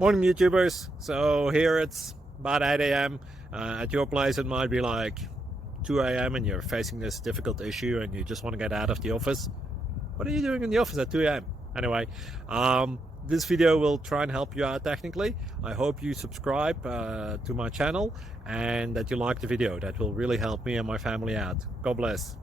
Morning, YouTubers. So here it's about 8 a.m. At your place, it might be like 2 a.m. and you're facing this difficult issue and you just want to get out of the office. What are you doing in the office at 2 a.m.? Anyway, this video will try and help you out technically. I hope you subscribe to my channel and that you like the video. That will really help me and my family out. God bless.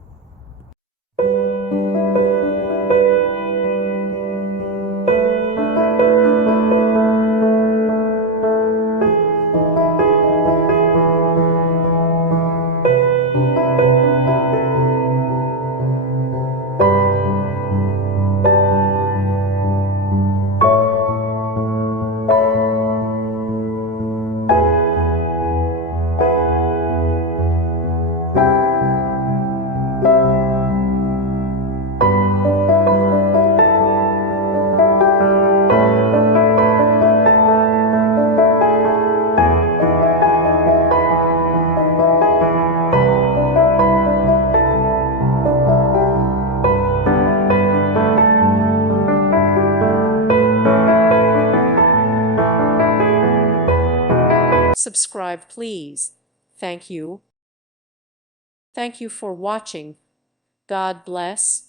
Subscribe, please. Thank you. Thank you for watching. God bless.